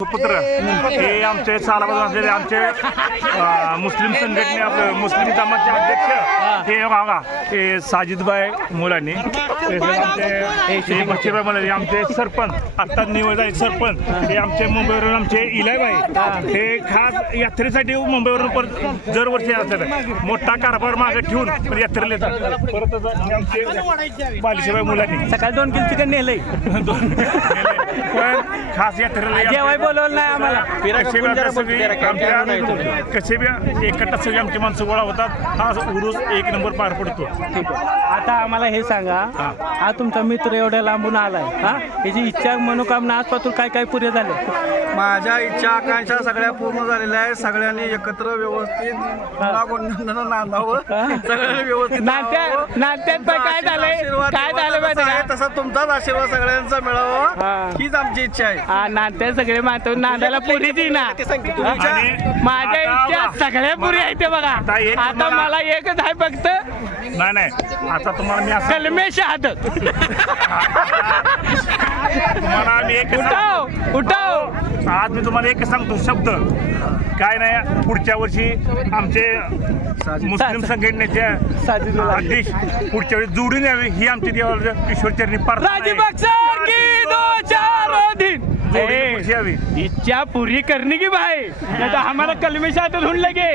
सुपुत्र हे आमचे सालाबाद असलेले आमचे मुस्लिम संघटने आपले मुस्लिम जमातचे अध्यक्ष हे बघा हे साजिदबाई मुलांनी आमचे बशीरबाई मुलांनी आमचे सरपंच आत्ता निवड झाले सरपंच हे आमचे मुंबईवरून आमचे इलाबाई हे खास यात्रेसाठी मुंबईवरून परत दरवर्षी असतात मोठा कारभार मागे ठेवून यात्रेला येतात परत आमचे बालिशाबाई मुलांनी सकाळी 2 किलो चिकन नेलंय पण खास यात्रेला बोलवलं नाही आम्हाला कसे बी एकटा सगळी आमची माणसं गोळा होतात हा उरूस 1 नंबर पार पडतो. आता आम्हाला हे सांगा हा तुमचा मित्र एवढ्या लांबून आलाय हा याची इच्छा मनोकामना आजपासून काय काय पुरे झाले. माझ्या इच्छा आकांक्षा सगळ्या पूर्ण झालेल्या आहेत. सगळ्यांनी एकत्र व्यवस्थित नांदावं सगळ्यांनी व्यवस्थित नात्यात काय झालंय काय झालं माहिती का तसा तुमचाच आशीर्वाद सगळ्यांचा मिळावा हीच आमची इच्छा आहे. नात्यात सगळे मानतो नांदायला पुरी दी ना माझ्या इच्छा सगळ्या पुरी आहेत ते बघा. आता मला एकच आहे फक्त नाही आता तुम्हाला मी असं कलमे शहादत तुम्हाला आम्ही एक उठाव आज मी तुम्हाला एक सांगतो शब्द काय नाही पुढच्या वर्षी आमचे मुस्लिम संघटनेचे अध्यक्ष पुढच्या वेळी जोडून यावे ही आमची देवाला ईश्वरचरणी इच्छा पुरी करणे की भाई नाही तर आम्हाला कलमे शहादत होऊन लगे